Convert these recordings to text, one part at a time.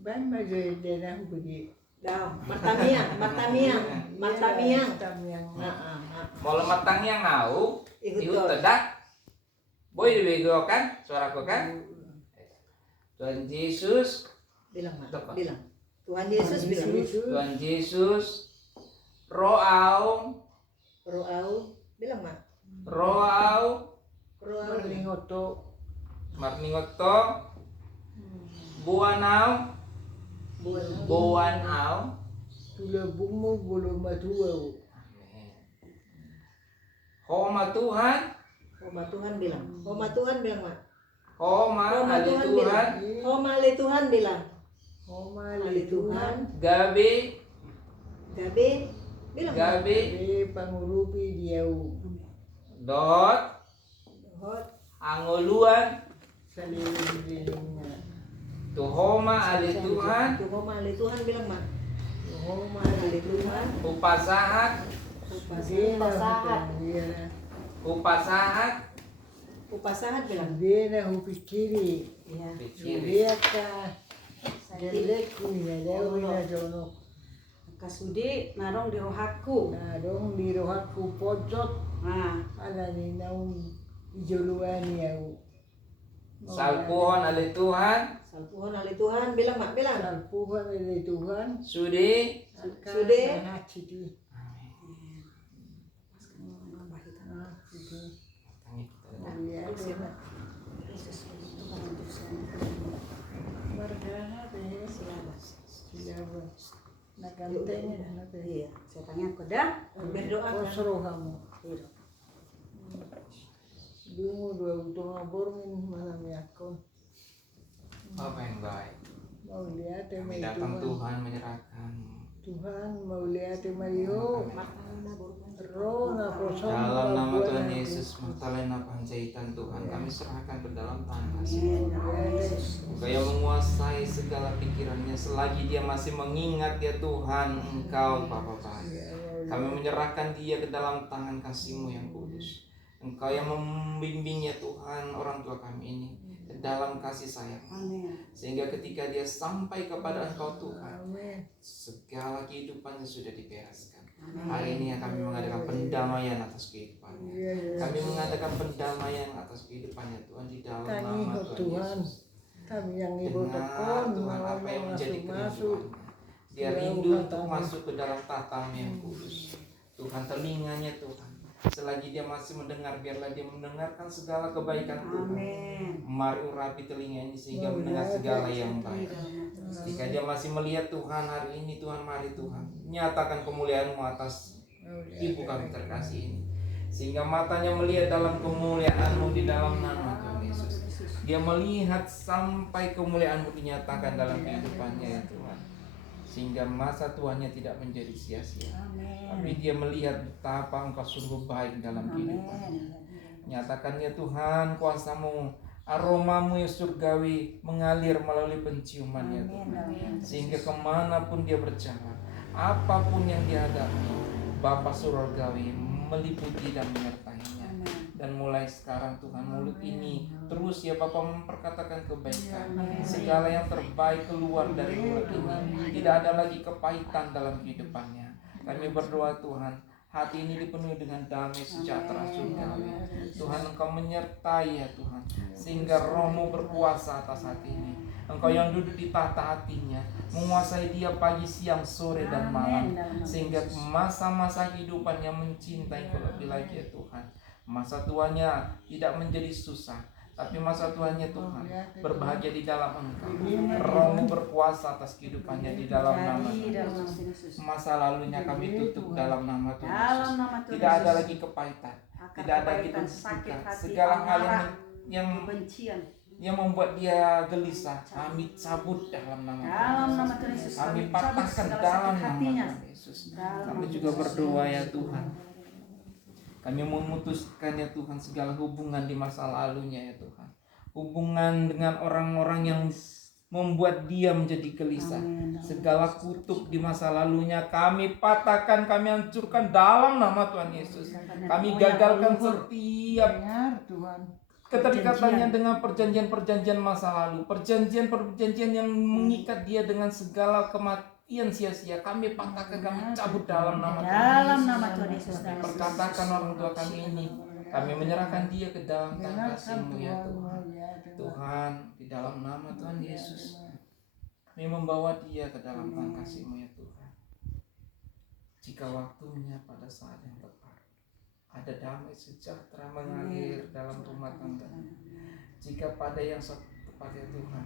Ban daerah begini. Daw, matamiang. Mau matang yang ngau, Ikut ikut gol. tedak. Boy dibego kan, suaraku kan. Tuhan Yesus, Bilang, Mak. Apa? Bilang. Tuhan Yesus bilang. Tuhan Yesus, roau, Bilang, Mak. roau, Maringoto. marningoto, buanau, buanau. Tulabungmu belum matua. Homa Tuhan, Homa Tuhan bilang. Homa Tuhan bilang, Mak. homa Homa ali Tuhan Tuhan, bilang. Homa ali Tuhan bilang. Homa Ali Tuhan. gabe, Gabe. Bilang, Mak. gabe, Pangurupi diau. dot, Hot. angoluan, Salilingnya. tuhoma ali Tuhan, Tuh Homa ali Tuhan bilang, Mak. Homa Ali Tuhan. upasahat, upasahat, Upasahat bilang. Dia hupikiri. Iya. pikiri, Dia ka. Jeleku ya dewi na jono. Kasudi narong di rohaku. Nah dong di rohaku pojok. Nah, Ala ni naung ijoluani au. salpuhon ali Tuhan, Salpuhon ali Tuhan bilang, Mak. Bilang. Salpuhan dari Tuhan. sudi, Sude. Cidi. Iya, Margana deh. Siapa? Nakantenya nate. Iya. saya tanya ke dah. Berdoa. Kosro kamu. Iya. Dungu dua utong abormin malam yakon. apa yang baik. Mau lihat Kami tema datang Tuhan. Tuhan menyerahkan Tuhan mau lihat tema Dio. Roh na kosong. dalam nama pelabuhan Tuhan aku. Yesus Magdalena Panjaitan Tuhan kami serahkan ke dalam tangan kasih. Engkau yang menguasai segala pikirannya selagi dia masih mengingat ya Tuhan Engkau Bapa baik. Kami menyerahkan dia ke dalam tangan kasih-Mu yang kudus. Engkau yang membimbingnya Tuhan orang tua kami ini ke dalam kasih sayang. Amin. Sehingga ketika dia sampai kepada Engkau Tuhan, Amin. segala kehidupannya sudah dibereskan. Hari ini kami mengadakan pendamaian atas kehidupannya. Iya, iya. Kami mengadakan pendamaian atas kehidupannya Tuhan di dalam Kami nama Tuhan. Tuhan Yesus. Kami yang ibu Dengar tekon Tuhan mau apa yang menjadi masuk. kerinduannya. Dia Dalam rindu untuk hatamu. masuk ke dalam tahta-Mu yang kudus. Tuhan telinganya Tuhan. Selagi dia masih mendengar, biarlah dia mendengarkan segala kebaikan Tuhan. Amin. Mari urapi telinga ini sehingga mendengar segala yang baik. Jika dia masih melihat Tuhan hari ini, Tuhan mari Tuhan nyatakan kemuliaan-Mu atas ibu kami terkasih ini, sehingga matanya melihat dalam kemuliaan-Mu di dalam nama Tuhan Yesus. Dia melihat sampai kemuliaan-Mu dinyatakan dalam kehidupannya ya Tuhan, sehingga masa tuannya tidak menjadi sia-sia, tapi dia melihat betapa Engkau sungguh baik dalam kehidupannya. Nyatakan ya Tuhan kuasa-Mu, aroma-Mu yang surgawi mengalir melalui penciumannya Tuhan, sehingga kemanapun dia berjalan, apapun yang dihadapi, Bapa surgawi meliputi dan menyertainya. Dan mulai sekarang Tuhan, mulut ini terus ya Bapa memperkatakan kebaikan. Segala yang terbaik keluar dari mulut ini. Tidak ada lagi kepahitan dalam kehidupannya. Kami berdoa Tuhan, hati ini dipenuhi dengan damai sejahtera surgawi. Tuhan Engkau menyertai ya Tuhan, sehingga Roh-Mu berkuasa atas hati ini. Engkau yang duduk di tahta hatinya, menguasai dia pagi, siang, sore, dan malam, sehingga masa-masa kehidupannya mencintai Engkau lebih lagi ya Tuhan. Masa tuanya tidak menjadi susah, tapi masa tuanya Tuhan berbahagia di dalam Engkau. Roh-Mu berkuasa atas kehidupannya di dalam nama Tuhan Yesus. Masa lalunya kami tutup dalam nama Tuhan Yesus. Tidak ada lagi kepahitan, tidak ada lagi kesulitan, segala hal yang yang membuat dia gelisah, kami cabut dalam nama Tuhan Yesus. Kami patahkan dalam nama Tuhan Yesus. Kami juga berdoa ya Tuhan, kami memutuskan ya Tuhan segala hubungan di masa lalunya ya Tuhan, hubungan dengan orang-orang yang membuat dia menjadi gelisah. Segala kutuk di masa lalunya kami patahkan, kami hancurkan dalam nama Tuhan Yesus. Kami gagalkan setiap Dengar Tuhan. keterikatannya dengan perjanjian-perjanjian masa lalu, perjanjian-perjanjian yang mengikat dia dengan segala kematian sia-sia, kami patahkan, kami cabut dalam nama Tuhan Dalam Yesus. nama Tuhan Yesus. Perkatakan orang tua kami ini, kami menyerahkan dia ke dalam tangan kasih-Mu ya Tuhan. Tuhan, di dalam nama Tuhan Yesus, kami membawa dia ke dalam tangan kasih-Mu ya Tuhan. Jika waktunya pada saat yang tepat, ada damai sejahtera mengalir dalam rumah tangga. Jika pada yang tepat ya Tuhan,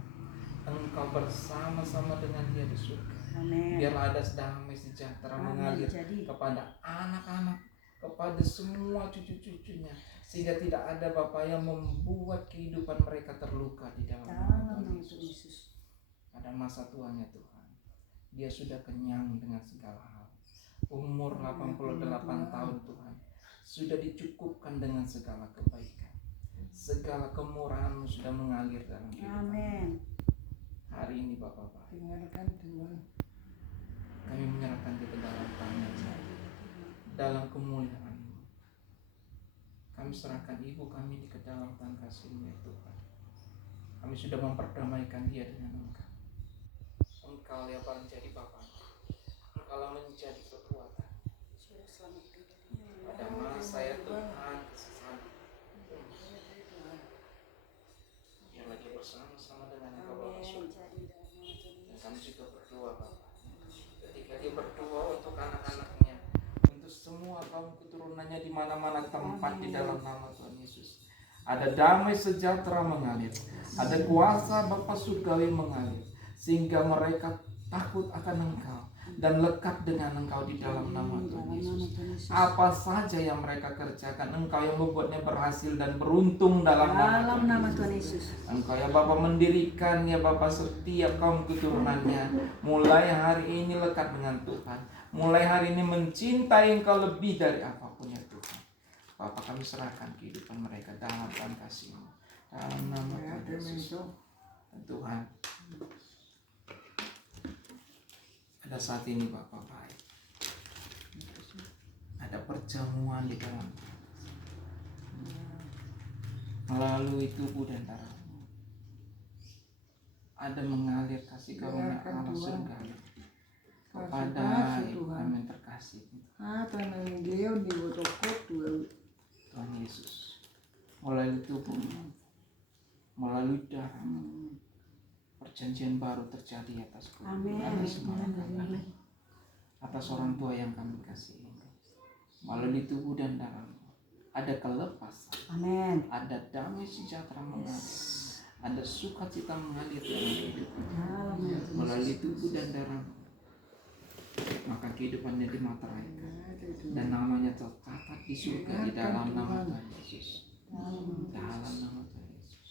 Engkau bersama-sama dengan dia di surga. Amin. Biarlah ada damai sejahtera mengalir kepada anak-anak, kepada semua cucu-cucunya, sehingga tidak ada Bapa yang membuat kehidupan mereka terluka di dalam nama Tuhan Yesus. Pada masa tuanya Tuhan, dia sudah kenyang dengan segala hal. Umur 88 tahun Tuhan, sudah dicukupkan dengan segala kebaikan. Segala kemurahan-Mu sudah mengalir dalam kehidupan. Amin. Hari ini Bapak-Bapak, Dengarkan Tuhan. kami menyerahkan dia ke dalam tangan, dalam kemuliaan-Mu. Kami serahkan ibu kami ke dalam tangan kasih-Mu ya Tuhan. Kami sudah memperdamaikan dia dengan Engkau. Engkau yang menjadi Bapa, Engkau yang menjadi kekuatan. Pada masa ya Tuhan kesusahan, dia lagi bersama-sama dengan Engkau Bapa surga. Dan kami juga berdoa Bapa, ketika dia berdoa untuk anak-anaknya, untuk semua kaum keturunannya di mana-mana tempat di dalam nama Tuhan Yesus, ada damai sejahtera mengalir, ada kuasa Bapa surgawi mengalir, sehingga mereka takut akan Engkau dan lekat dengan Engkau di dalam nama Tuhan Yesus. Apa saja yang mereka kerjakan, Engkau yang membuatnya berhasil dan beruntung dalam nama Tuhan Yesus. Engkau ya Bapa mendirikan ya Bapa setiap kaum keturunannya, mulai hari ini lekat dengan Tuhan, mulai hari ini mencintai Engkau lebih dari apapun ya Tuhan. Bapa, kami serahkan kehidupan mereka dalam kasih-Mu, dalam nama Tuhan Yesus. Tuhan, pada saat ini Bapak baik, ada perjamuan di dalam melalui tubuh dan darah-Mu, ada mengalir kasih karunia Allah surga kepada ibu kami yang terkasih Tanang dia di botokot Tuhan Yesus, melalui tubuh, melalui darah, perjanjian baru terjadi atas Amin. atas orang tua yang kami kasihi. Melalui tubuh dan darah ada kelepasan, Amin. ada damai sejahtera mengalir, ada sukacita mengalir dalam kehidupan. Melalui tubuh dan darah, maka kehidupannya dimateraikan dan namanya tercatat di surga di dalam nama Tuhan Yesus. Dalam nama Tuhan Yesus.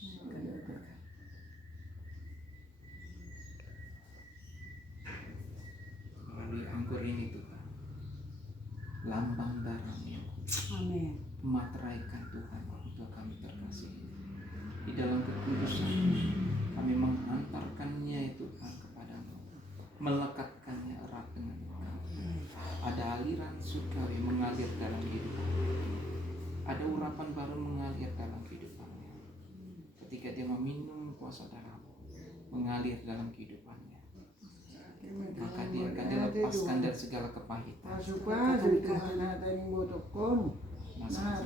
Melalui anggur ini Tuhan, lambang darah-Mu, Amin. memateraikan Tuhan orang tua kami terkasih. Di dalam kekudusan kami menghantarkannya itu Tuhan kepada-Mu, melekatkannya erat dengan Engkau. Ada aliran surgawi mengalir dalam kehidupan, ada urapan baru mengalir dalam kehidupannya. Ketika dia meminum kuasa darah-Mu, mengalir dalam kehidupannya, maka dia akan dilepaskan dari segala kepahitan. Asupa Tuhan tadi botokon.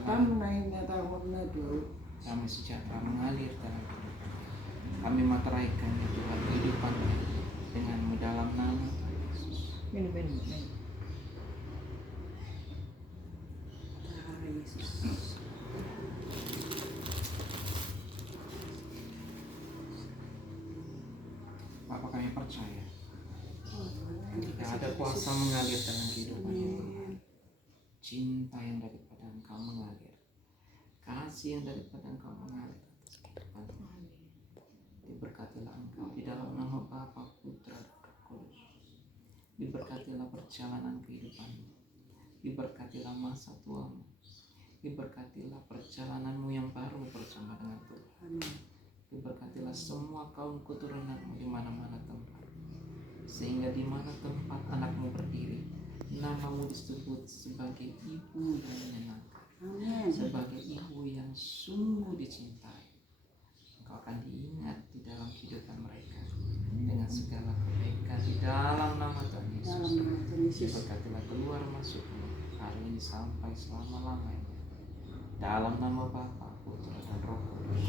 Tam naik tahun itu. Damai sejahtera mengalir dalam kehidupan. Kami materaikan ya Tuhan kehidupannya dengan-Mu dalam nama Tuhan Yesus. Minum. Bapak, kami percaya tidak ada kuasa mengalir dalam kehidupan itu. Cinta yang daripada Engkau mengalir, kasih yang daripada Engkau mengalir atas kehidupan kami. Diberkatilah Engkau di dalam nama Bapa, Putra, dan Roh Kudus. Diberkatilah perjalanan kehidupanmu, diberkatilah masa tuamu, diberkatilah perjalananmu yang baru bersama dengan Tuhan. Diberkatilah semua kaum keturunanmu di mana-mana tempat, sehingga di mana tempat anakmu berdiri, namamu disebut sebagai ibu yang menyenangkan, sebagai ibu yang sungguh dicintai, Engkau akan diingat di dalam kehidupan mereka dengan segala kebaikan di dalam nama Tuhan Dalam Yesus. nama Tuhan Yesus. Diberkatilah keluar masukmu hari ini sampai selama-lamanya. Dalam nama Bapa, Putra dan Roh Kudus.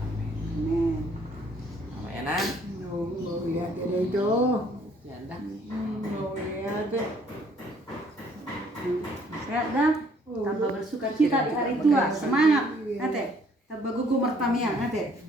Amin. Amin. Amin. Mau lihat dia itu. Ya, dah. Mau lihat. Sehat dah. Tambah bersuka cita di hari tua. Semangat. Nate. Tambah gugu mertamia. Nate.